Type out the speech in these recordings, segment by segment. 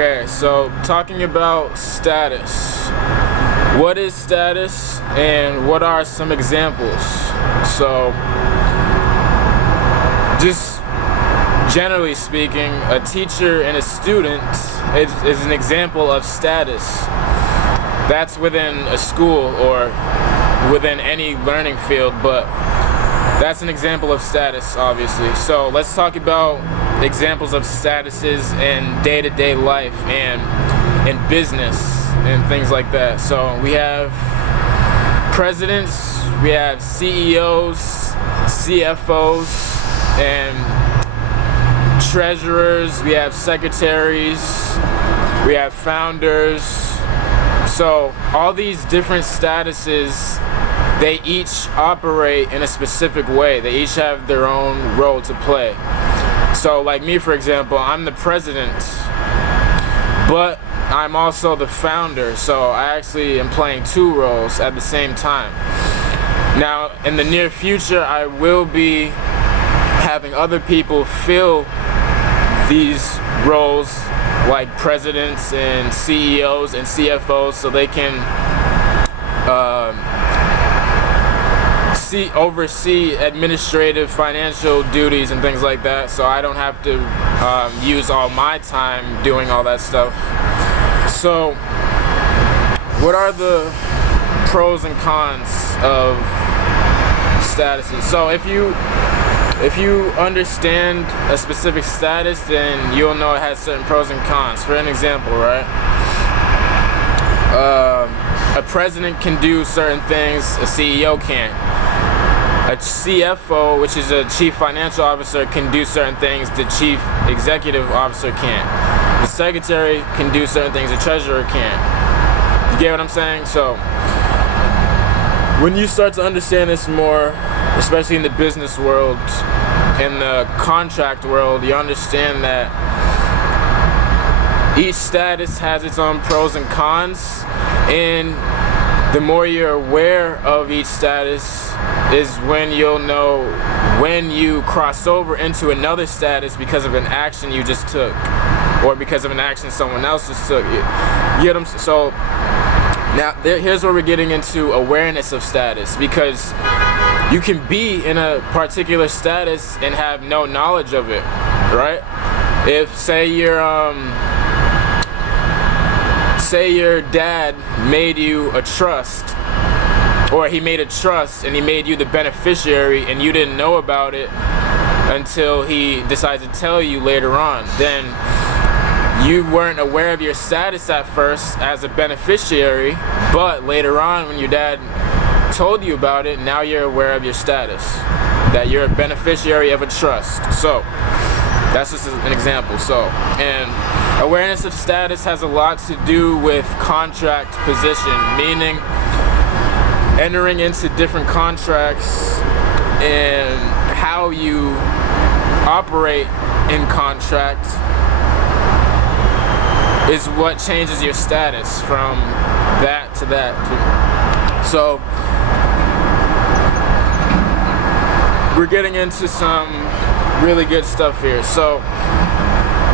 Okay, so talking about status. What is status and what are some examples? So, just generally speaking, a teacher and a student is an example of status. That's within a school or within any learning field, but that's an example of status, obviously. So let's talk about examples of statuses in day-to-day life and in business and things like that. So we have presidents, we have CEOs, CFOs, and treasurers, we have secretaries, we have founders. So all these different statuses, they each operate in a specific way. They each have their own role to play. So like me, for example, I'm the president, but I'm also the founder. So I actually am playing two roles at the same time. Now, in the near future, I will be having other people fill these roles like presidents and CEOs and CFOs, so they can oversee administrative, financial duties and things like that, so I don't have to use all my time doing all that stuff. So, what are the pros and cons of statuses? So, if you understand a specific status, then you'll know it has certain pros and cons. For an example, right? A president can do certain things a CEO can't. A CFO, which is a chief financial officer, can do certain things the chief executive officer can't. The secretary can do certain things the treasurer can't. You get what I'm saying? So, when you start to understand this more, especially in the business world, in the contract world, you understand that each status has its own pros and cons, and the more you're aware of each status is when you'll know when you cross over into another status because of an action you just took, or because of an action someone else just took. You get them? So now here's where we're getting into awareness of status, because you can be in a particular status and have no knowledge of it, right? If say your dad made you a trust, or he made a trust and he made you the beneficiary and you didn't know about it until he decided to tell you later on, then you weren't aware of your status at first as a beneficiary, but later on when your dad told you about it, now you're aware of your status, that you're a beneficiary of a trust. So that's just an example. So, and awareness of status has a lot to do with contract position, meaning entering into different contracts and how you operate in contract is what changes your status from that to that. So we're getting into some really good stuff here. So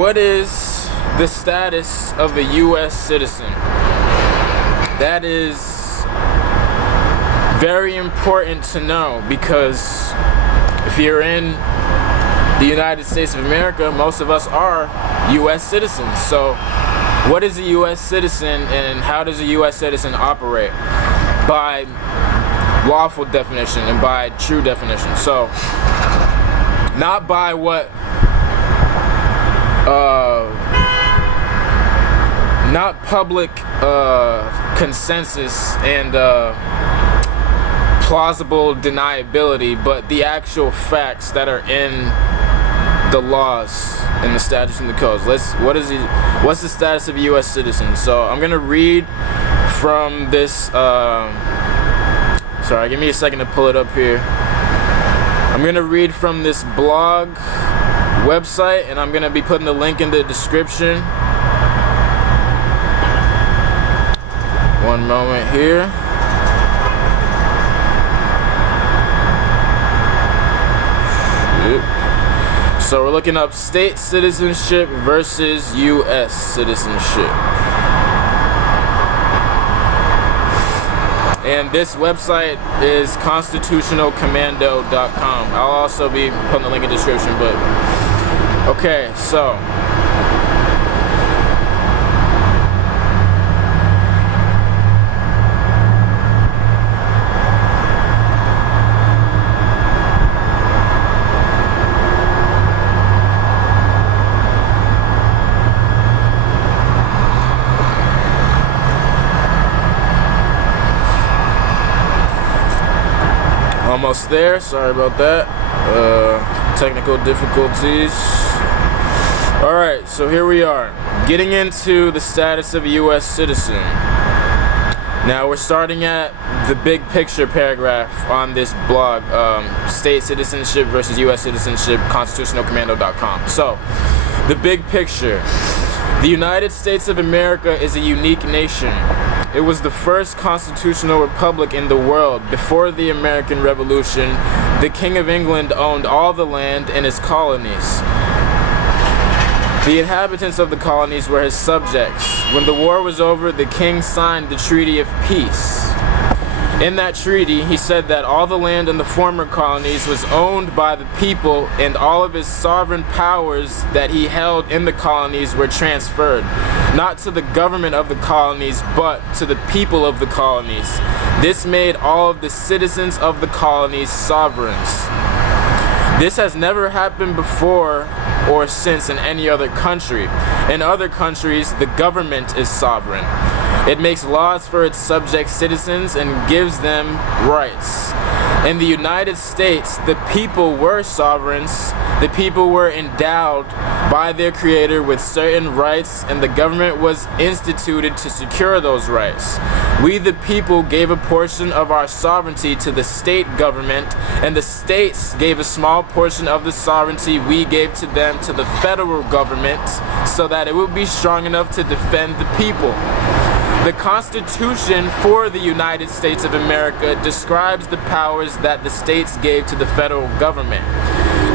what is the status of a U.S. citizen? That is very important to know, because if you're in the United States of America, most of us are U.S. citizens. So what is a U.S. citizen and how does a U.S. citizen operate? By lawful definition and by true definition. So not by what not public consensus and plausible deniability, but the actual facts that are in the laws and the statutes and the codes. What's the status of a U.S. citizen? So I'm gonna read from this. Sorry, give me a second to pull it up here. I'm gonna read from this blog website, and I'm gonna be putting the link in the description. One moment here. So we're looking up state citizenship versus U.S. citizenship. And this website is constitutionalcommando.com. I'll also be putting the link in the description, but okay, so almost there, sorry about that, technical difficulties. Alright, so here we are, getting into the status of a U.S. citizen. Now we're starting at the big picture paragraph on this blog, state citizenship versus U.S. citizenship, constitutionalcommando.com. So, the big picture. The United States of America is a unique nation. It was the first constitutional republic in the world. Before the American Revolution, the King of England owned all the land in his colonies. The inhabitants of the colonies were his subjects. When the war was over, the king signed the Treaty of Peace. In that treaty, he said that all the land in the former colonies was owned by the people, and all of his sovereign powers that he held in the colonies were transferred, not to the government of the colonies, but to the people of the colonies. This made all of the citizens of the colonies sovereigns. This has never happened before or since in any other country. In other countries, the government is sovereign. It makes laws for its subject citizens and gives them rights. In the United States, the people were sovereigns. The people were endowed by their creator with certain rights, and the government was instituted to secure those rights. We, the people, gave a portion of our sovereignty to the state government, and the states gave a small portion of the sovereignty we gave to them to the federal government, so that it would be strong enough to defend the people. The Constitution for the United States of America describes the powers that the states gave to the federal government.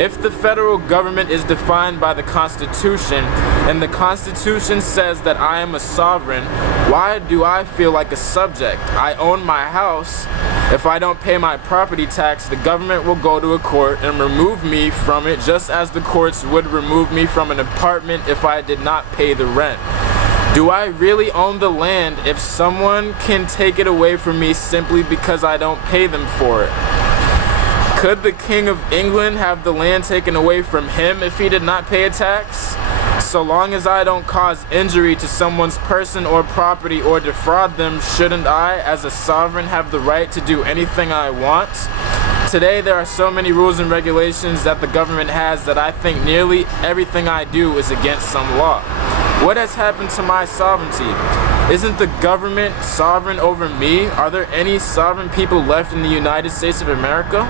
If the federal government is defined by the Constitution, and the Constitution says that I am a sovereign, why do I feel like a subject? I own my house. If I don't pay my property tax, the government will go to a court and remove me from it, just as the courts would remove me from an apartment if I did not pay the rent. Do I really own the land if someone can take it away from me simply because I don't pay them for it? Could the King of England have the land taken away from him if he did not pay a tax? So long as I don't cause injury to someone's person or property or defraud them, shouldn't I, as a sovereign, have the right to do anything I want? Today there are so many rules and regulations that the government has that I think nearly everything I do is against some law. What has happened to my sovereignty? Isn't the government sovereign over me? Are there any sovereign people left in the United States of America?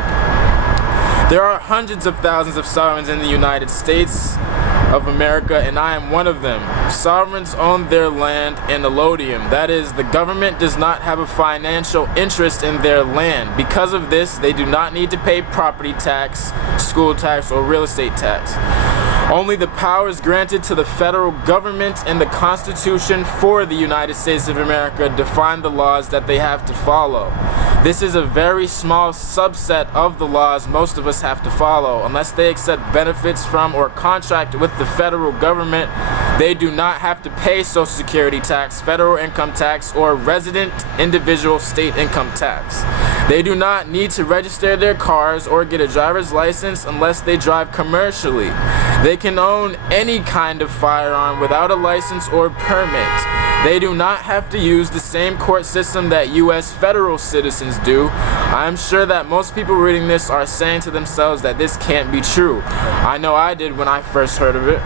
There are hundreds of thousands of sovereigns in the United States of America, and I am one of them. Sovereigns own their land in allodium. That is, the government does not have a financial interest in their land. Because of this, they do not need to pay property tax, school tax, or real estate tax. Only the powers granted to the federal government and the Constitution for the United States of America define the laws that they have to follow. This is a very small subset of the laws most of us have to follow. Unless they accept benefits from or contract with the federal government, they do not have to pay Social Security tax, federal income tax, or resident individual state income tax. They do not need to register their cars or get a driver's license unless they drive commercially. They can own any kind of firearm without a license or permit. They do not have to use the same court system that U.S. federal citizens do. I'm sure that most people reading this are saying to themselves that this can't be true. I know I did when I first heard of it.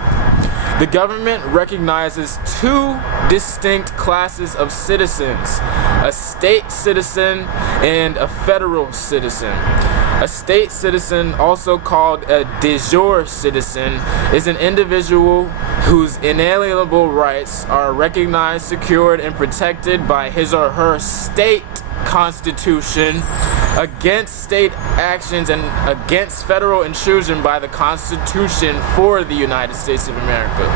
The government recognizes two distinct classes of citizens: a state citizen and a federal citizen. A state citizen, also called a de jure citizen, is an individual whose inalienable rights are recognized, secured, and protected by his or her state constitution against state actions and against federal intrusion by the Constitution for the United States of America.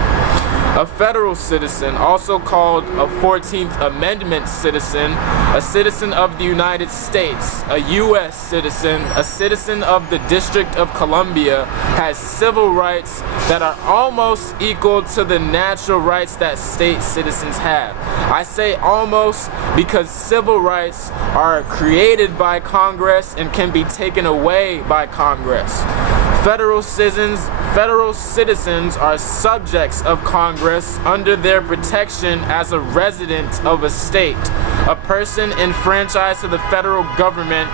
A federal citizen, also called a 14th Amendment citizen, a citizen of the United States, a U.S. citizen, a citizen of the District of Columbia, has civil rights that are almost equal to the natural rights that state citizens have. I say almost because civil rights are created by Congress and can be taken away by Congress. Federal citizens are subjects of Congress under their protection as a resident of a state. A person enfranchised to the federal government,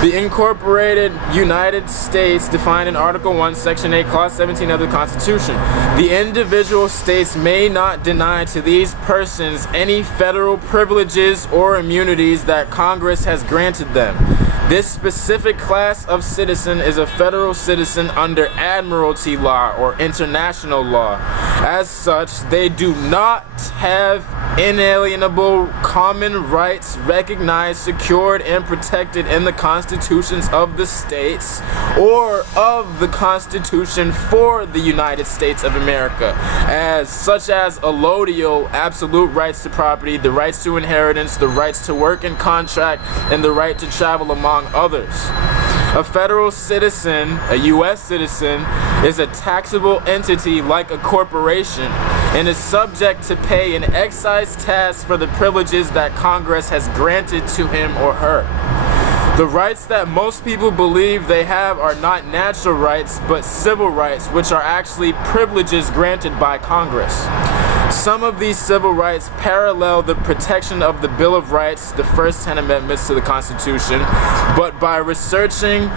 the Incorporated United States, defined in Article 1, Section 8, Clause 17 of the Constitution. The individual states may not deny to these persons any federal privileges or immunities that Congress has granted them. This specific class of citizen is a federal citizen under admiralty law or international law. As such, they do not have inalienable common rights recognized, secured, and protected in the constitutions of the states or of the Constitution for the United States of America, such as allodial, absolute rights to property, the rights to inheritance, the rights to work and contract, and the right to travel, among others. A federal citizen, a U.S. citizen, is a taxable entity like a corporation and is subject to pay an excise tax for the privileges that Congress has granted to him or her. The rights that most people believe they have are not natural rights, but civil rights, which are actually privileges granted by Congress. Some of these civil rights parallel the protection of the Bill of Rights, the first 10 amendments to the Constitution, but by researching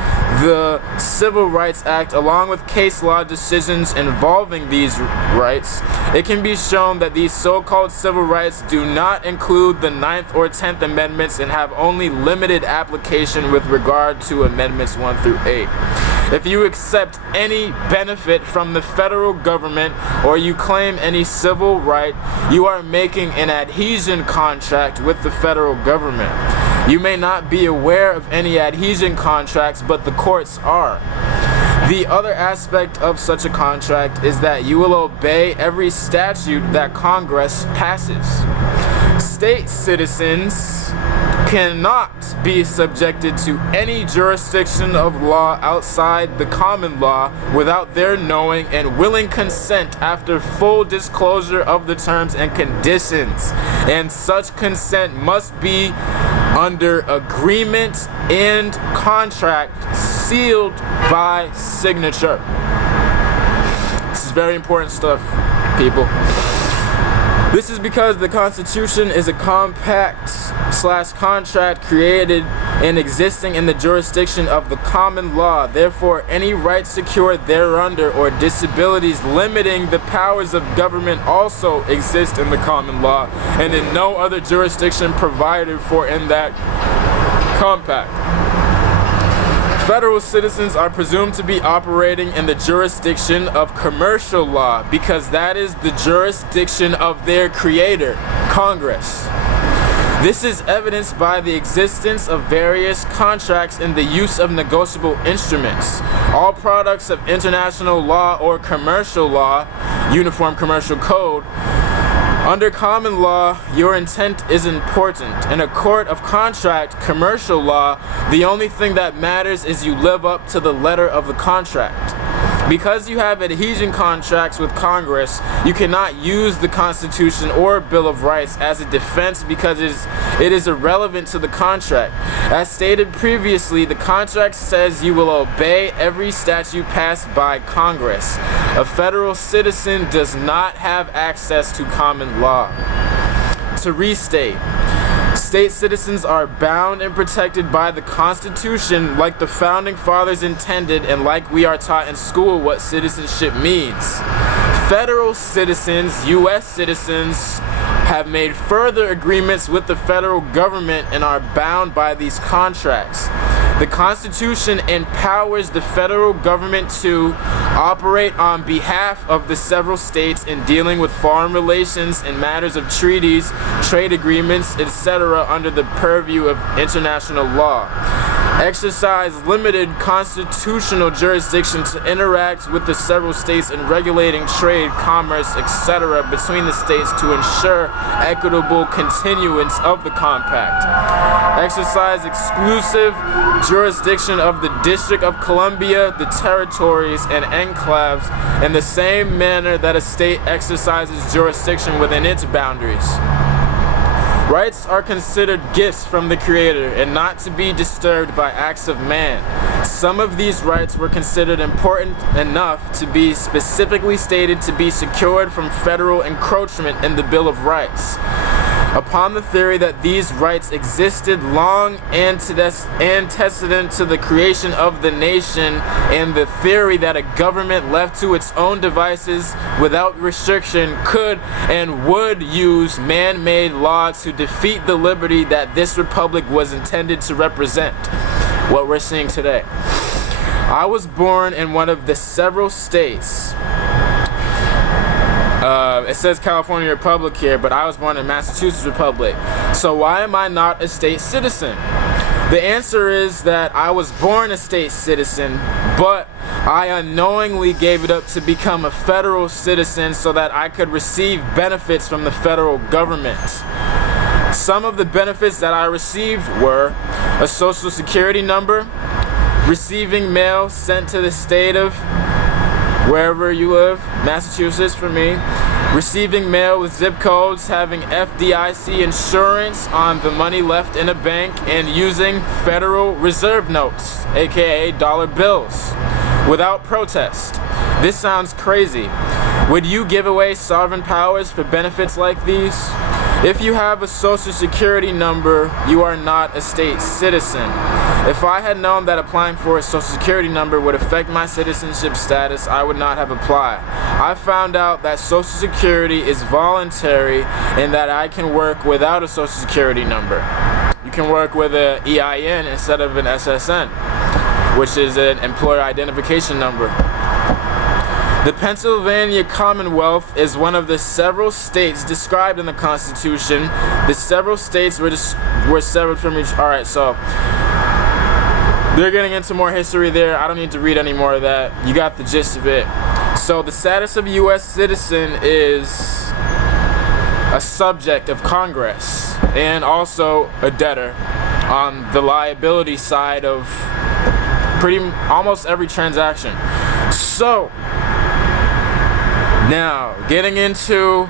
the Civil Rights Act along with case law decisions involving these rights, it can be shown that these so-called civil rights do not include the 9th or 10th amendments and have only limited application with regard to amendments 1 through 8. If you accept any benefit from the federal government or you claim any civil right, you are making an adhesion contract with the federal government. You may not be aware of any adhesion contracts, but the courts are. The other aspect of such a contract is that you will obey every statute that Congress passes. State citizens cannot be subjected to any jurisdiction of law outside the common law without their knowing and willing consent after full disclosure of the terms and conditions, and such consent must be under agreement and contract sealed by signature. This is very important stuff, people. This is because the Constitution is a compact/contract created and existing in the jurisdiction of the common law. Therefore, any rights secured thereunder or disabilities limiting the powers of government also exist in the common law and in no other jurisdiction provided for in that compact. Federal citizens are presumed to be operating in the jurisdiction of commercial law because that is the jurisdiction of their creator, Congress. This is evidenced by the existence of various contracts and the use of negotiable instruments. All products of international law or commercial law, Uniform Commercial Code, under common law, your intent is important. In a court of contract, commercial law, the only thing that matters is you live up to the letter of the contract. Because you have adhesion contracts with Congress, you cannot use the Constitution or Bill of Rights as a defense because it is irrelevant to the contract. As stated previously, the contract says you will obey every statute passed by Congress. A federal citizen does not have access to common law. To restate, state citizens are bound and protected by the Constitution like the Founding Fathers intended and like we are taught in school what citizenship means. Federal citizens, U.S. citizens, have made further agreements with the federal government and are bound by these contracts. The Constitution empowers the federal government to operate on behalf of the several states in dealing with foreign relations and matters of treaties, trade agreements, etc. under the purview of international law. Exercise limited constitutional jurisdiction to interact with the several states in regulating trade, commerce, etc. between the states to ensure equitable continuance of the compact. Exercise exclusive jurisdiction of the District of Columbia, the territories, and enclaves in the same manner that a state exercises jurisdiction within its boundaries. Rights are considered gifts from the Creator and not to be disturbed by acts of man. Some of these rights were considered important enough to be specifically stated to be secured from federal encroachment in the Bill of Rights. Upon the theory that these rights existed long antecedent to the creation of the nation, and the theory that a government left to its own devices without restriction could and would use man-made law to defeat the liberty that this republic was intended to represent. What we're seeing today. I was born in one of the several states. It says California Republic here, but I was born in Massachusetts Republic. So why am I not a state citizen? The answer is that I was born a state citizen, but I unknowingly gave it up to become a federal citizen so that I could receive benefits from the federal government. Some of the benefits that I received were a social security number, receiving mail sent to the state of wherever you live, Massachusetts for me, receiving mail with zip codes, having FDIC insurance on the money left in a bank, and using Federal Reserve notes, aka dollar bills, without protest. This sounds crazy. Would you give away sovereign powers for benefits like these? If you have a social security number, you are not a state citizen. If I had known that applying for a social security number would affect my citizenship status, I would not have applied. I found out that social security is voluntary and that I can work without a social security number. You can work with an EIN instead of an SSN, which is an employer identification number. The Pennsylvania Commonwealth is one of the several states described in the Constitution. The several states were severed from each. Alright, so they're getting into more history there. I don't need to read any more of that. You got the gist of it. So the status of a U.S. citizen is a subject of Congress and also a debtor on the liability side of almost every transaction. So now, getting into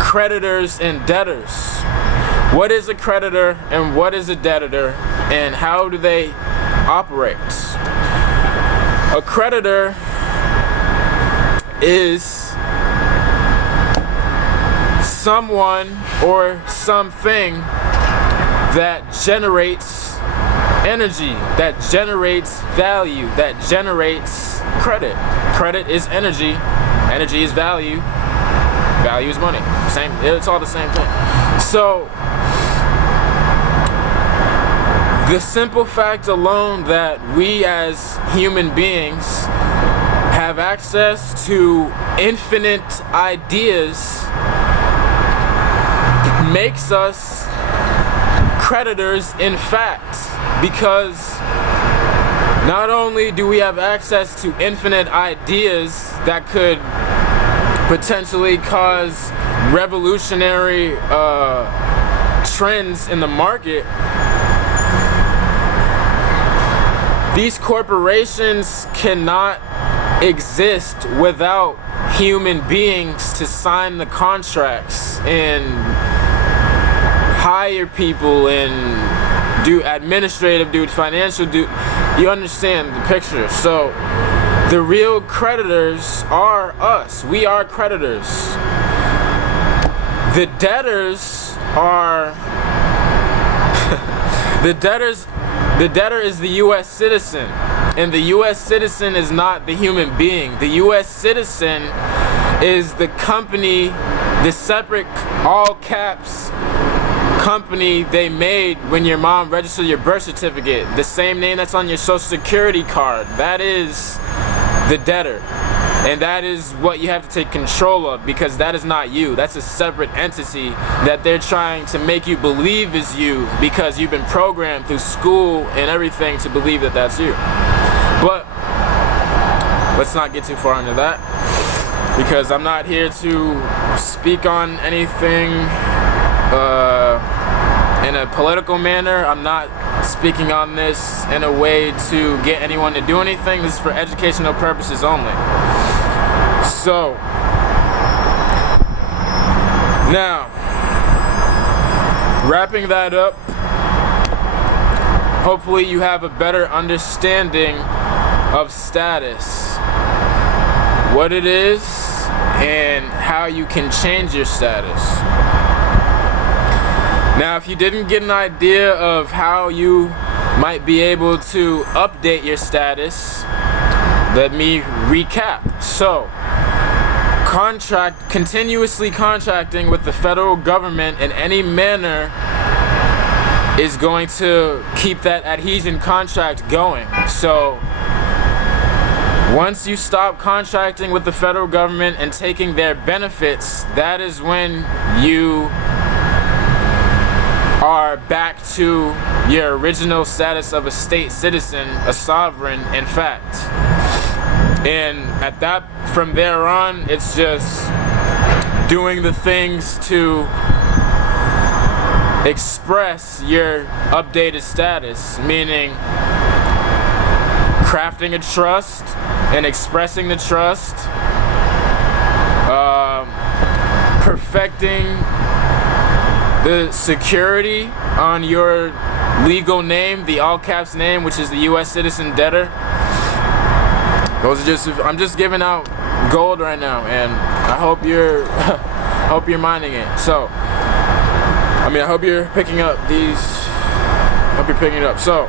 creditors and debtors. What is a creditor and what is a debtor, and how do they operate? A creditor is someone or something that generates energy, that generates value, that generates credit. Credit is energy. Energy is value. Value is money. Same. It's all the same thing. So, the simple fact alone that we as human beings have access to infinite ideas makes us creditors in fact, because not only do we have access to infinite ideas that could potentially cause revolutionary trends in the market, these corporations cannot exist without human beings to sign the contracts and hire people and do administrative, do financial, do. You understand the picture. So the real creditors are us. We are creditors. The debtors are the debtor is the U.S. citizen, and the U.S. citizen is not the human being. The U.S. citizen is the company, the separate all caps company they made when your mom registered your birth certificate, the same name that's on your social security card. That is the debtor. And that is what you have to take control of, because that is not you. That's a separate entity that they're trying to make you believe is you, because you've been programmed through school and everything to believe that that's you. But let's not get too far into that, because I'm not here to speak on anything in a political manner. I'm not speaking on this in a way to get anyone to do anything. This is for educational purposes only. So, now, wrapping that up, hopefully you have a better understanding of status, what it is, and how you can change your status. Now, if you didn't get an idea of how you might be able to update your status, let me recap. So, continuously contracting with the federal government in any manner is going to keep that adhesion contract going. So, once you stop contracting with the federal government and taking their benefits, that is when you are back to your original status of a state citizen, a sovereign, in fact. And from there on, it's just doing the things to express your updated status, meaning crafting a trust and expressing the trust, perfecting the security on your legal name, the all caps name, which is the U.S. citizen debtor. Those are just, I'm just giving out gold right now, and I hope you're hope you're minding it. So, I hope you're picking up these. Hope you're picking it up. So,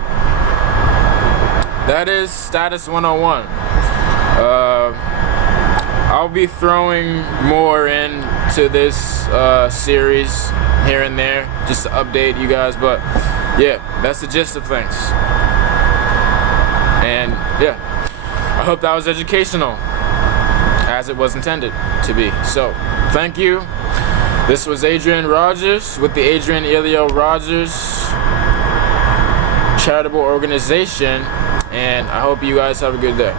that is Status 101. I'll be throwing more into this series here and there, just to update you guys. But yeah, that's the gist of things. And yeah, I hope that was educational, as it was intended to be. So, thank you. This was Adrian Rogers with the Adrian Elio Rogers charitable organization, and I hope you guys have a good day.